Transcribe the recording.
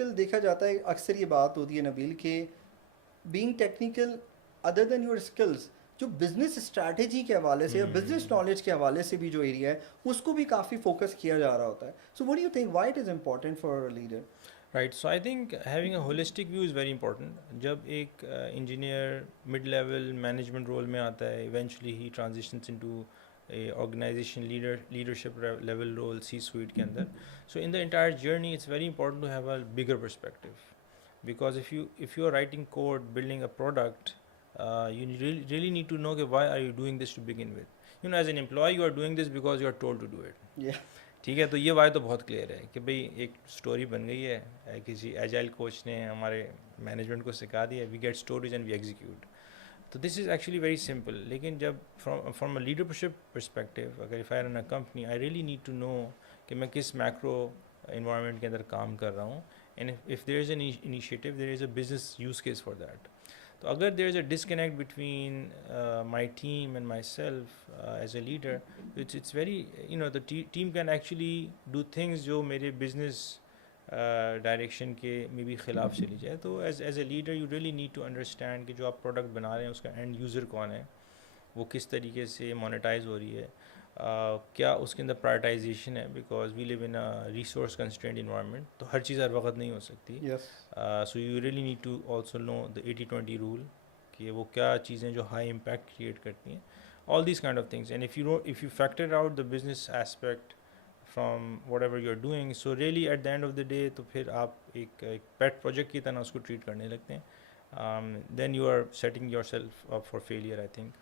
आजकल देखा जाता है, अक्सर ये बात होती है नबील कि being technical, other than your skills, जो बिजनेस स्ट्रैटेजी के हवाले से या बिजनेस नॉलेज के हवाले से भी जो एरिया है उसको भी काफ़ी फोकस किया जा रहा होता है. So what do you think why it is important for a leader? Right, so I think having a holistic view is very important. जब एक engineer mid level management role में आता है, eventually he transitions into a organization leadership level role C suite के अंदर. So in the entire journey it's very important to have a bigger perspective, because if you are writing code, building a product, you really need to know, okay, why are you doing this to begin with. As an employee you are doing this because you are told to do it. Yeah. ठीक है, तो ये Y तो बहुत clear है कि भाई एक स्टोरी बन गई है, किसी एजाइल कोच ने हमारे मैनेजमेंट को सिखा दिया, we get stories and we execute. तो this is actually very simple. लेकिन जब फ्रॉम अ लीडरशिप परस्पेक्टिव, अगर if I run a company, I really need to know कि मैं किस मैक्रो इन्वायरमेंट के अंदर काम कर रहा हूँ, and if there is an initiative, there is a business use case for that. So agar there is a disconnect between my team and myself as a leader, it's very, the team can actually do things जो मेरे business direction के में भी खिलाफ चली जाए. तो as a leader you really need to understand कि जो आप product बना रहे हैं उसका end user कौन है, वो किस तरीके से monetize हो रही है, क्या उसके अंदर प्रायोरिटाइजेशन है, because we live in a resource constraint environment, तो हर चीज़ हर वक्त नहीं हो सकती. Yes. So you really need to also know the 80-20 rule, कि वो क्या चीज़ें जो हाई इम्पैक्ट क्रिएट करती हैं, all these kind of things. And if you factor out the business aspect from whatever you are doing, so really at the end of the day तो फिर आप एक पेट प्रोजेक्ट की तरह उसको treat करने लगते हैं. Then you are setting yourself up for failure, I think.